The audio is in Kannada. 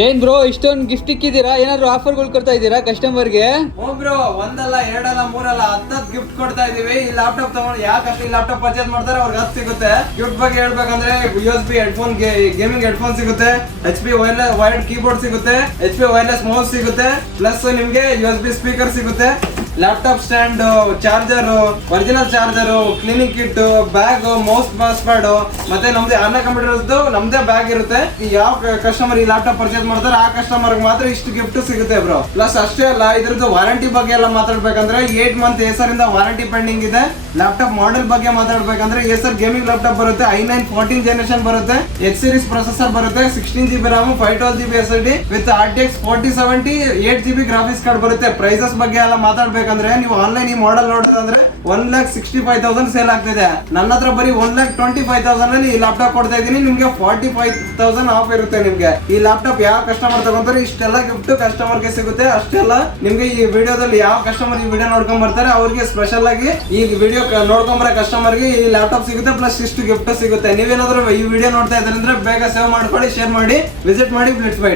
ಏನ್ ಬ್ರೋ ಇಷ್ಟೊಂದು ಗಿಫ್ಟ್ ಇಕ್ಕಿದ್ದೀರಾ? ಏನಾದ್ರು ಆಫರ್ಗಳು ಕೊಡ್ತಾ ಇದ್ದೀರಾ ಕಸ್ಟಮರ್ಗೆ? ಬ್ರೋ ಒಂದಲ್ಲ ಎರಡಲ್ಲ ಮೂರಲ್ಲ 10 ಗಿಫ್ಟ್ ಕೊಡ್ತಾ ಇದೀವಿ. ಈ ಲ್ಯಾಪ್ಟಾಪ್ ತಗೊಂಡು ಯಾಕಷ್ಟು ಈ ಲ್ಯಾಪ್ಟಾಪ್ ಪರ್ಚೇಸ್ ಮಾಡ್ತಾರೆ ಅವ್ರಿಗೆ 10 ಸಿಗುತ್ತೆ. ಗಿಫ್ಟ್ ಬಗ್ಗೆ ಹೇಳ್ಬೇಕಂದ್ರೆ USB ಹೆಡ್ಫೋನ್ ಗೇಮಿಂಗ್ ಹೆಡ್ಫೋನ್ ಸಿಗುತ್ತೆ, HP ವೈರ್ಡ್ ಕೀಬೋರ್ಡ್ ಸಿಗುತ್ತೆ, HP ವೈರ್ಲೆಸ್ ಮೌಸ್ ಸಿಗುತ್ತೆ, ಪ್ಲಸ್ ನಿಮ್ಗೆ USB ಸ್ಪೀಕರ್ ಸಿಗುತ್ತೆ, laptop stand, charger, original charger, cleaning kit, bag, mouse pad, ಮತ್ತೆ ನಮ್ದೇ ಅನ್ನ ಕಂಪ್ಯೂಟರ್ಸ್ ನಮ್ದೇ ಬ್ಯಾಗ್ ಇರುತ್ತೆ. ಯಾವ ಕಸ್ಟಮರ್ ಈ ಲ್ಯಾಪ್ಟಾಪ್ ಪರ್ಚೇಸ್ ಮಾಡ್ತಾರೆ ಆ ಕಸ್ಟಮರ್ ಮಾತ್ರ ಇಷ್ಟು ಗಿಫ್ಟ್ ಸಿಗುತ್ತೆ ಬ್ರೋ. ಪ್ಲಸ್ ಅಷ್ಟೇ ಅಲ್ಲ, ಇದ್ರದ್ದು ವಾರಂಟಿ ಬಗ್ಗೆ ಎಲ್ಲ ಮಾತಾಡ್ಬೇಕಂದ್ರೆ 8 ಮಂತ್ ಏಸರ್ ಇಂದ ವಾರಂಟಿ ಪೆಂಡಿಂಗ್ ಇದೆ. ಲ್ಯಾಪ್ಟಾಪ್ ಮಾಡೆಲ್ ಬಗ್ಗೆ ಮಾತಾಡ್ಬೇಕಂದ್ರೆ ಏಸರ್ ಗೇಮಿಂಗ್ ಲ್ಯಾಪ್ಟಾಪ್ ಬರುತ್ತೆ, i9 14 ಜನರೇಷನ್ ಬರುತ್ತೆ, H series ಪ್ರೊಸೆಸರ್ ಬರುತ್ತೆ, 16GB RAM, 512GB SSD with RTX 4070 8GB graphics card ಬರುತ್ತೆ. ಪ್ರೈಸಸ್ ಬಗ್ಗೆ ಎಲ್ಲ ಮಾತಾಡ್ಬೇಕಂದ್ರೆ ನೀವು ಆನ್ಲೈನ್ ಈ ಮಾಡೆಲ್ ನೋಡೋದಂದ್ರೆ 1,65,000 ಸೇಲ್ ಆಗ್ತಿದೆ. ನನ್ನ ಹತ್ರ ಬರೀ 1,25,000 ಅಲ್ಲಿ ಈ ಲ್ಯಾಪ್ಟಾಪ್ ಕೊಡ್ತಾ ಇದೀನಿ. ನಿಮ್ಗೆ 45,000 ಆಫ್ ಇರುತ್ತೆ. ನಿಮ್ಗೆ ಈ ಲ್ಯಾಪ್ಟಾಪ್ ಯಾವ ಕಸ್ಟಮರ್ ತಗೊಂತಾರೆ ಇಷ್ಟೆಲ್ಲ ಗಿಫ್ಟ್ ಕಸ್ಟಮರ್ ಗೆ ಸಿಗುತ್ತೆ. ಅಷ್ಟೆಲ್ಲ ನಿಮ್ಗೆ ಈ ವಿಡಿಯೋದಲ್ಲಿ ಯಾವ ಕಸ್ಟಮರ್ ಈ ವಿಡಿಯೋ ನೋಡ್ಕೊಂಡ್ ಬರ್ತಾರೆ ಅವ್ರಿಗೆ ಸ್ಪೆಷಲ್ ಆಗಿ ಈ ವಿಡಿಯೋ ನೋಡ್ಕೊಂಬರೋ ಕಸ್ಟಮರ್ ಗೆ ಈ ಲ್ಯಾಪ್ಟಾಪ್ ಸಿಗುತ್ತೆ, ಪ್ಲಸ್ ಇಷ್ಟು ಗಿಫ್ಟ್ ಸಿಗುತ್ತೆ. ನೀವೇನಾದ್ರೂ ಈ ವಿಡಿಯೋ ನೋಡ್ತಾ ಇದ್ರೆ ಬೇಗ ಸೇವ್ ಮಾಡ್ಕೊಳ್ಳಿ, ಶೇರ್ ಮಾಡಿ, ವಿಸಿಟ್ ಮಾಡಿ, ಬ್ಲಿಟ್ಸ್ ಬೈ.